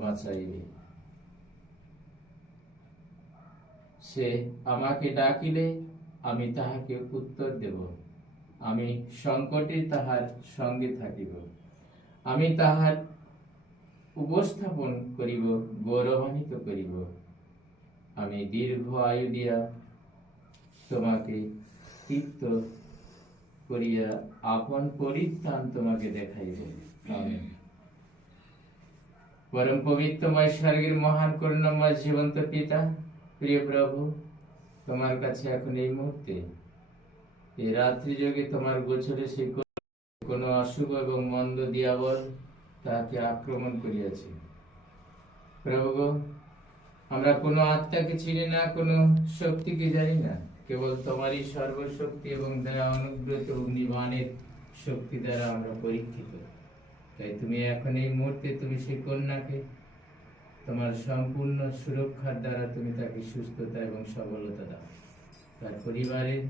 বাঁচাইবে। সে আমাকে ডাকিলে আমি তাহাকে উত্তর দেব, আমি সংকটে তাহার সঙ্গে থাকিব, আমি তাহার উপস্থাপন করিব, গৌরবান্বিত করিব। আমি দীর্ঘ আয়ু দিয়া তোমাকে তৃপ্ত করিয়া আপন পরিত্রাণ তোমাকে দেখাইব। আমেন। পরম পবিত্রময় স্বর্গের মহান করুণাময় জীবন্ত পিতা, প্রিয় প্রভু, তোমার কাছে এখন এই মুহূর্তে এই রাত্রি যোগে তোমার গোচরে সে কোন অশুভ এবং মন্দ দিয়াবল তাকে আক্রমণ করিয়াছে। প্রভু গো, আমরা কোনো আত্মাকে চিনি না, কোনো শক্তিকে জানি না, কেবল তোমারই সর্বশক্তি এবং দয়া অনুগ্রহিত অগ্নিবাণের শক্তি দ্বারা আমরা পরীক্ষিত। তাই তুমি এখন এই মুহূর্তে তুমি সেই কন্যাকে তোমার সম্পূর্ণ সুরক্ষার দ্বারা তুমি তাকে সুস্থতা এবং সবলতা দাও, তার পরিবারের